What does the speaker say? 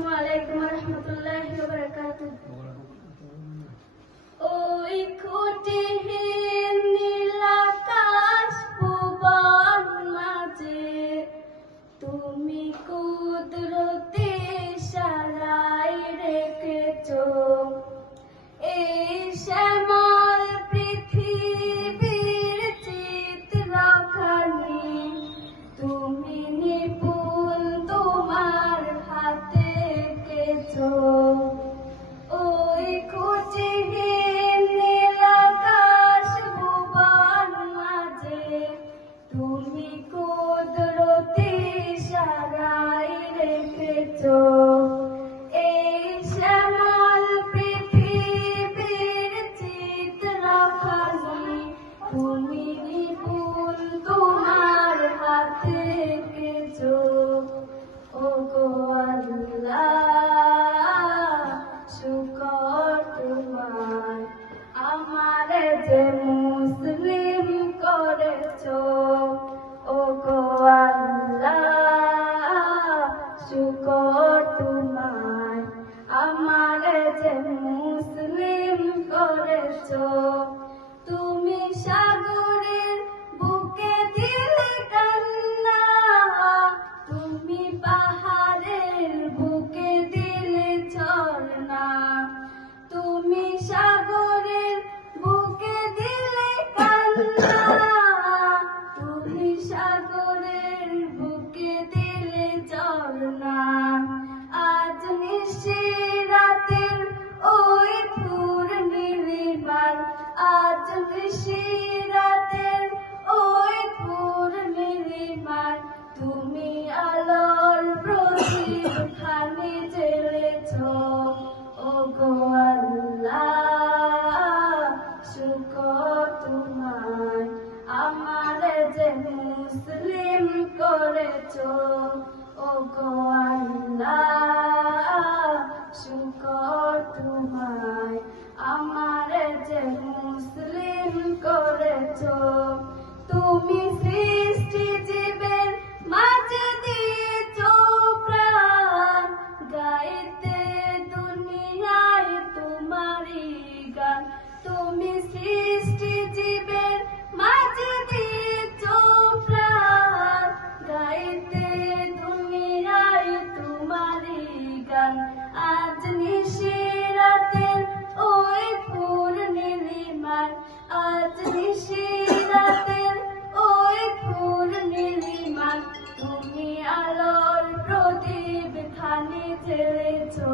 আসসালামু আলাইকুম ওয়া রাহমাতুল্লাহি ওয়া বারাকাতুহু। ওই খুঁটিহীন নীল আকাশ ভুবন মাঝে তুমি কুদরতি ইশারায় রেখেছো এই শ্যামল পৃথিবীর চিত্রখানি তুমি নিপুণ তোমার হাতে এঁকেছো। ওই খুঁটিহীন নীল আকাশ ভুবন মাঝে তুমি কুদরতি ইশারায় রেখেছো এই শ্যামল পৃথিবীর চিত্রখানি তুমি নিপুণ তোমার হাতে এঁকেছো। ওগো আল্লাহ শুকর তোমার আমারে যে মুসলিম করেছো। ওগো আল্লাহ শুকর তোমার আমারে যে মুসলিম করেছো। তুমি সাগরের বুকে দিলে কান্না তুমি পাহাড়ের বুকে দিলে ঝর্ণা তুমি সাগরের বুকে দিলে কান্না তুমি সাগরের বুকে দিলে ঝর্ণা। আজ নিশিরাতের ওই ফুর নীলিমার আজ নিশিরাতের ওই ফুর নীলিমার তুমি আলোর প্রদীপ খানি জ্বেলেছো। ওগো আল্লাহ শুকর তোমার আমারে যে মুসলিম করেছো। ওগো আল্লাহ শুকর তোমার আমারে যে মুসলিম করেছো। তুমি সৃষ্টি জীবের মাঝে দিয়েছো প্রাণ গাইতে দুনিয়ায় তোমারই গান। তুমি সৃষ্টি জীবের মাঝে দিয়েছো প্রাণ গাইতে দুনিয়ায় তোমারই গান। আজ নিশিরাতের ওই ফুর নীলিমার আজ নিশিরাতের ওই ফুর নীলিমার তুমি আলোর প্রদীপ খানি জ্বেলেছো।